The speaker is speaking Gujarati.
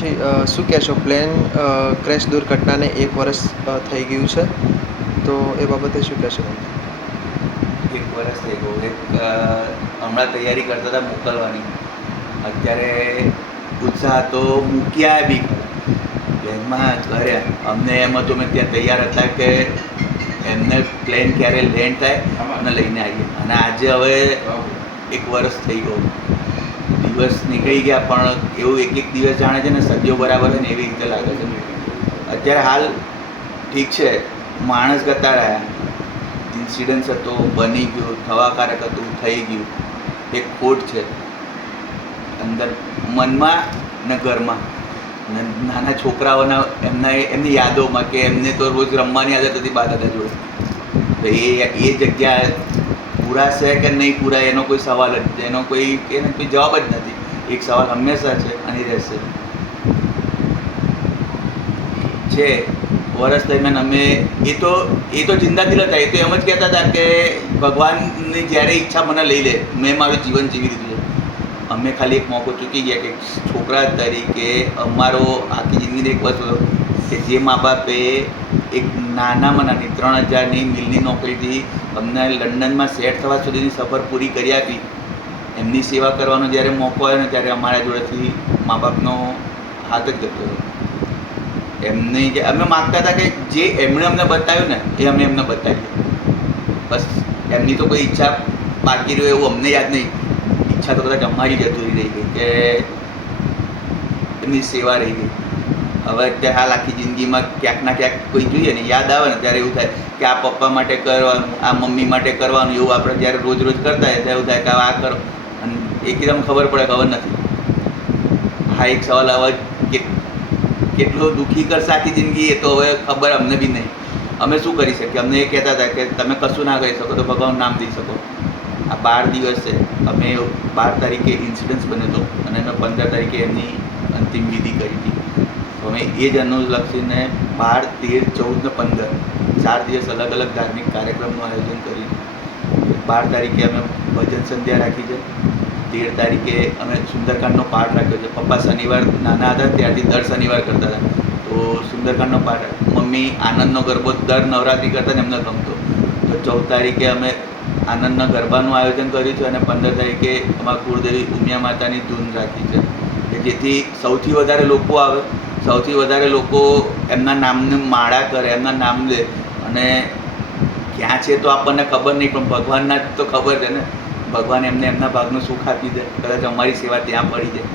જી શું કહેશો પ્લેન ક્રેશ દુર્ઘટનાને 1 વર્ષ થઈ ગયું છે તો એ બાબતે શું કહેશો? એક વર્ષ થઈ ગયું. હમણાં તૈયારી કરતા હતા મોકલવાની. અત્યારે ઉત્સાહ તો મૂક્યા બી પ્લેનમાં ઘરે અમને એમ હતું મેં ત્યાં તૈયાર હતા કે એમને પ્લેન ક્યારે લેન્ડ થાય અને લઈને આવીએ. અને આજે હવે 1 વર્ષ થઈ ગયું. દિવસ નીકળી ગયા પણ એવું એક દિવસ જાણે છે ને સદીઓ બરાબર છે ને એવી રીતે લાગે છે. અત્યારે હાલ ઠીક છે, માણસ ગતા રહ્યા. ઇન્સિડન્સ હતો, બની ગયું, થવાકારક હતું, થઈ ગયું. એક ખોટ છે અંદર મનમાં ને ઘરમાં ને નાના છોકરાઓના એમની યાદોમાં કે એમને તો રોજ રમવાની આદત હતી બા દાદા જોડે. તો એ જગ્યા પૂરા છે કે નહીં પૂરા એનો કોઈ સવાલ જ નથી, એનો કોઈ જવાબ જ નથી. એક સવાલ હંમેશા છે અને રહેશે. છે વર્ષ દરમિયાન અમે એ તો જિંદાદિલ હતા. એ તો એમ જ કહેતા હતા કે ભગવાનની જ્યારે ઈચ્છા મને લઈ લે, મેં મારું જીવન જીવી દીધું છે. અમે ખાલી એક મોકો ચૂકી ગયા કે છોકરા તરીકે અમારો આખી જિંદગીની એક વસ્તુ કે જે મા બાપે એક નાનામાં નાની 3000ની મિલની નોકરીથી અમને લંડનમાં સેટ થવા સુધીની સફર પૂરી કરી આપી. એમની સેવા કરવાનો જ્યારે મોકો આવ્યો ને ત્યારે અમારા જોડેથી મા બાપનો હાથ જ ગયો. એમને જે અમે માગતા હતા કે જે એમણે અમને બતાવ્યું ને એ અમે એમને બતાવીએ. બસ એમની તો કોઈ ઈચ્છા બાકી રહ્યો એવું અમને યાદ નહીં. ઈચ્છા તો કદાચ અમારી જ અધૂરી રહી ગઈ કે એમની સેવા રહી ગઈ. હવે અત્યારે હાલ આખી જિંદગીમાં ક્યાંક ના ક્યાંક કોઈ જોઈએ ને યાદ આવે ને ત્યારે એવું થાય કે આ પપ્પા માટે કરવાનું, આ મમ્મી માટે કરવાનું. એવું આપણે જ્યારે રોજ રોજ કરતા હોય ત્યારે એવું થાય કે આ કરો અને એકદમ ખબર પડે ખબર નથી. હા, એક સવાલ હવે કેટલો દુઃખી કરશે આખી જિંદગી એ તો હવે ખબર અમને બી નહીં. અમે શું કરી શકીએ? અમને એ કહેતા હતા કે તમે કશું ના કરી શકો તો ભગવાનનું નામ દઈ શકો. આ 12 દિવસ છે. અમે 12 તારીખે ઇન્સિડન્સ બન્યો હતો અને અમે 15 તારીખે એમની અંતિમ વિધિ કરી હતી. તો અમે એ જ અનુલક્ષીને 12, 13, 14 ને 15 4 દિવસ અલગ અલગ ધાર્મિક કાર્યક્રમનું આયોજન કર્યું. 12 તારીખે અમે ભજન સંધ્યા રાખી છે. 13 તારીખે અમે સુંદરકાંડનો પાઠ રાખ્યો છે. પપ્પા શનિવાર નાના હતા ત્યારથી દર શનિવાર કરતા હતા. તો સુંદરકાંડનો પાઠ, મમ્મી આનંદનો ગરબો દર નવરાત્રિ કરતા ને એમને ગમતો. તો 14 તારીખે અમે આનંદના ગરબાનું આયોજન કર્યું છે અને 15 તારીખે અમારા કુળદેવી ઉમિયા માતાની ધૂન રાખી છે કે જેથી સૌથી વધારે લોકો આવે, સૌથી વધારે લોકો એમના નામને માળા કરે, એમના નામ લે. અને ક્યાં છે તો આપણને ખબર નહીં પણ ભગવાનના જ તો ખબર છે ને. ભગવાન એમને એમના ભાગનું સુખ આપી દે. કદાચ અમારી સેવા ત્યાં પડી જાય.